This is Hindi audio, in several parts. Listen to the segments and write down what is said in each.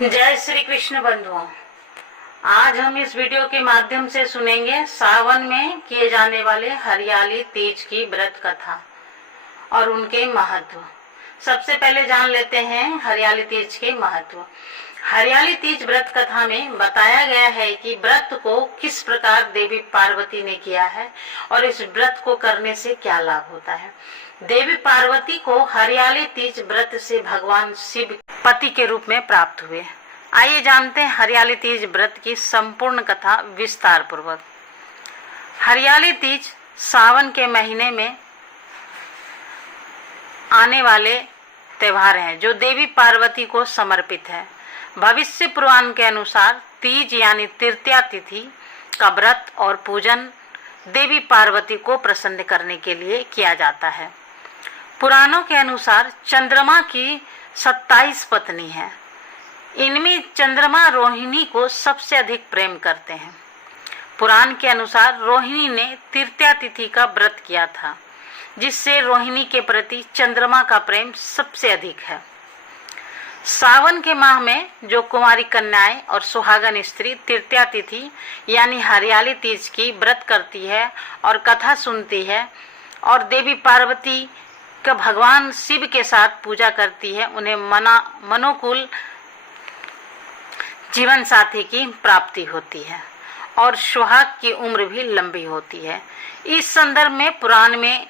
जय श्री कृष्ण बंधुओं। आज हम इस वीडियो के माध्यम से सुनेंगे सावन में किए जाने वाले हरियाली तीज की व्रत कथा और उनके महत्व। सबसे पहले जान लेते हैं हरियाली तीज के महत्व। हरियाली तीज व्रत कथा में बताया गया है कि व्रत को किस प्रकार देवी पार्वती ने किया है और इस व्रत को करने से क्या लाभ होता है। देवी पार्वती को हरियाली तीज व्रत से भगवान शिव पति के रूप में प्राप्त हुए। आइए जानते हैं हरियाली तीज व्रत की संपूर्ण कथा विस्तार पूर्वक। हरियाली तीज सावन के महीने में आने वाले त्योहार हैं जो देवी पार्वती को समर्पित है। भविष्य पुराण के अनुसार तीज यानी तृतीया तिथि का व्रत और पूजन देवी पार्वती को प्रसन्न करने के लिए किया जाता है। पुराणों के अनुसार चंद्रमा की 27 पत्नी हैं। इनमें चंद्रमा रोहिणी को सबसे अधिक प्रेम करते हैं। पुराण के अनुसार रोहिणी ने तृतीया तिथि का व्रत किया था, जिससे रोहिणी के प्रति चंद्रमा का प्रेम सबसे अधिक है। सावन के माह में जो कुमारी कन्याएं और सुहागन स्त्री तृतीया तिथि यानी हरियाली तीज की व्रत करती है और कथा सुनती है और देवी पार्वती का भगवान शिव के साथ पूजा करती है, उन्हें मनोकूल जीवन साथी की प्राप्ति होती है और सुहाग की उम्र भी लंबी होती है। इस संदर्भ में पुराण में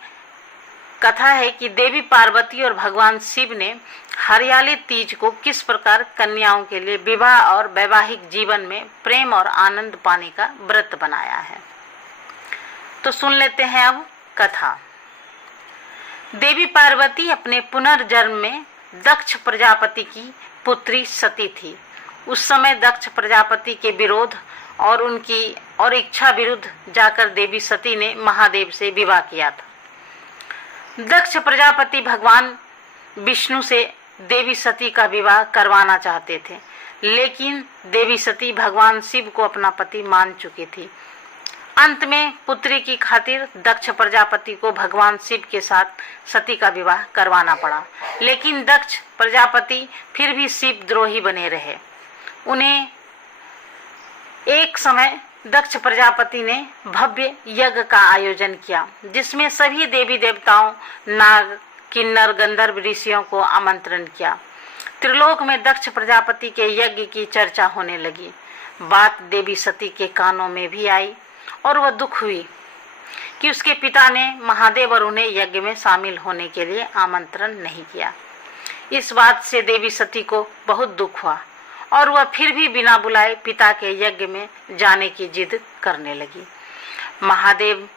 कथा है कि देवी पार्वती और भगवान शिव ने हरियाली तीज को किस प्रकार कन्याओं के लिए विवाह और वैवाहिक जीवन में प्रेम और आनंद पाने का व्रत बनाया है। तो सुन लेते हैं अब कथा। देवी पार्वती अपने पुनर्जन्म में दक्ष प्रजापति की पुत्री सती थी। उस समय दक्ष प्रजापति के विरोध और उनकी और इच्छा विरुद्ध जाकर देवी सती ने महादेव से विवाह किया था। दक्ष प्रजापति भगवान विष्णु से देवी सती का विवाह करवाना चाहते थे, लेकिन देवी सती भगवान शिव को अपना पति मान चुकी थी। अंत में पुत्री की खातिर दक्ष प्रजापति को भगवान शिव के साथ सती का विवाह करवाना पड़ा, लेकिन दक्ष प्रजापति फिर भी शिव द्रोही बने रहे। उन्हें एक समय दक्ष प्रजापति ने भव्य यज्ञ का आयोजन किया, जिसमें सभी देवी देवताओं, नाग, किन्नर, गंधर्व ऋषियों को आमंत्रण किया। त्रिलोक में दक्ष प्रजापति के यज्ञ की चर्चा होने लगी। बात देवी सती के कानों में भी आई और वह दुख हुई कि उसके पिता ने महादेव और उन्हें यज्ञ में शामिल होने के लिए आमंत्रण नहीं किया। इस बात से देवी सती को बहुत दुख हुआ और वह फिर भी बिना बुलाए पिता के यज्ञ में जाने की जिद करने लगी। महादेव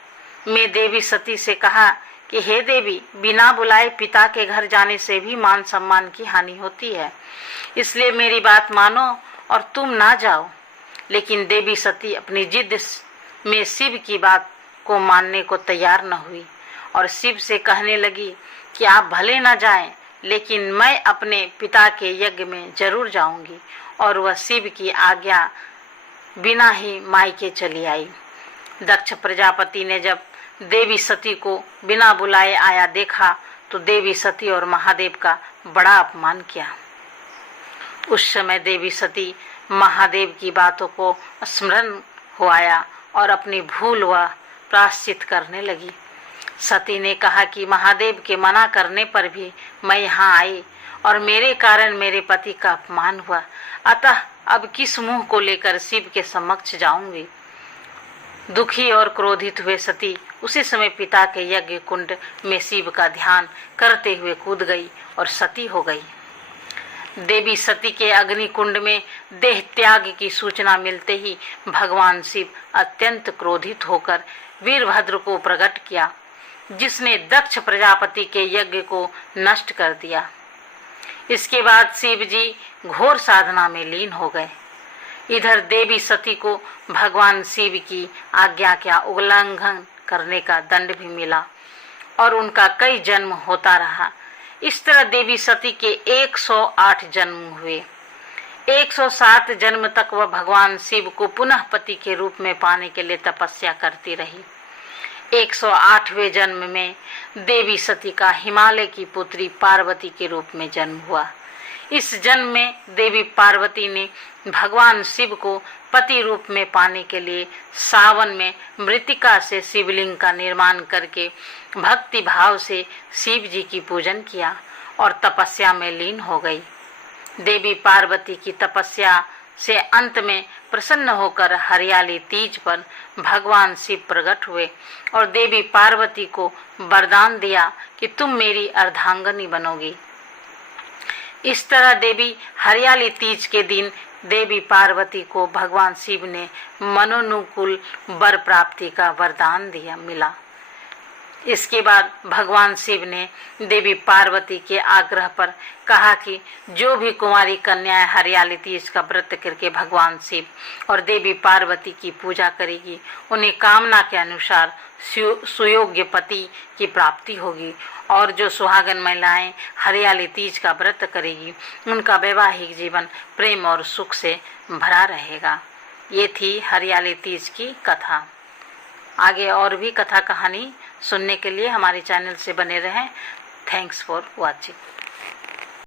ने देवी सती से कहा कि हे देवी, बिना बुलाए पिता के घर जाने से भी मान सम्मान की हानि होती है, इसलिए मेरी बात मानो और तुम ना जाओ। लेकिन देवी सती अपनी जिद में शिव की बात को मानने को तैयार न हुई और शिव से कहने लगी कि आप भले न जाएं, लेकिन मैं अपने पिता के यज्ञ में जरूर जाऊंगी। और वह शिव की आज्ञा बिना ही मायके चली आई। दक्ष प्रजापति ने जब देवी सती को बिना बुलाए आया देखा तो देवी सती और महादेव का बड़ा अपमान किया। उस समय देवी सती महादेव की बातों को स्मरण हो आया और अपनी भूल व प्रायश्चित करने लगी। सती ने कहा कि महादेव के मना करने पर भी मैं यहाँ आई और मेरे कारण मेरे पति का अपमान हुआ, अतः अब किस मुंह को लेकर शिव के समक्ष जाऊंगी। दुखी और क्रोधित हुए सती उसी समय पिता के यज्ञ कुंड में शिव का ध्यान करते हुए कूद गई और सती हो गई। देवी सती के अग्नि कुंड में देह त्याग की सूचना मिलते ही भगवान शिव अत्यंत क्रोधित होकर वीरभद्र को प्रकट किया, जिसने दक्ष प्रजापति के यज्ञ को नष्ट कर दिया। इसके बाद शिव जी घोर साधना में लीन हो गए। इधर देवी सती को भगवान शिव की आज्ञा का उल्लंघन करने का दंड भी मिला और उनका कई जन्म होता रहा। इस तरह देवी सती के 108 जन्म हुए। 107 जन्म तक वह भगवान शिव को पुनः पति के रूप में पाने के लिए तपस्या करती रही। 108वें जन्म में देवी सती का हिमालय की पुत्री पार्वती के रूप में जन्म हुआ। इस जन्म में देवी पार्वती ने भगवान शिव को पति रूप में पाने के लिए सावन में मृतिका से शिवलिंग का निर्माण करके भक्ति भाव से शिव जी की पूजन किया और तपस्या में लीन हो गई। देवी पार्वती की तपस्या से अंत में प्रसन्न होकर हरियाली तीज पर भगवान शिव प्रकट हुए और देवी पार्वती को वरदान दिया कि तुम मेरी अर्धांगिनी बनोगी। इस तरह देवी हरियाली तीज के दिन देवी पार्वती को भगवान शिव ने मनोनुकूल वर प्राप्ति का वरदान मिला। इसके बाद भगवान शिव ने देवी पार्वती के आग्रह पर कहा कि जो भी कुंवारी कन्याएं हरियाली तीज का व्रत करके भगवान शिव और देवी पार्वती की पूजा करेगी, उन्हें कामना के अनुसार सुयोग्य पति की प्राप्ति होगी, और जो सुहागन महिलाएं हरियाली तीज का व्रत करेगी उनका वैवाहिक जीवन प्रेम और सुख से भरा रहेगा। ये थी हरियाली तीज की कथा। आगे और भी कथा कहानी सुनने के लिए हमारे चैनल से बने रहें। Thanks for watching.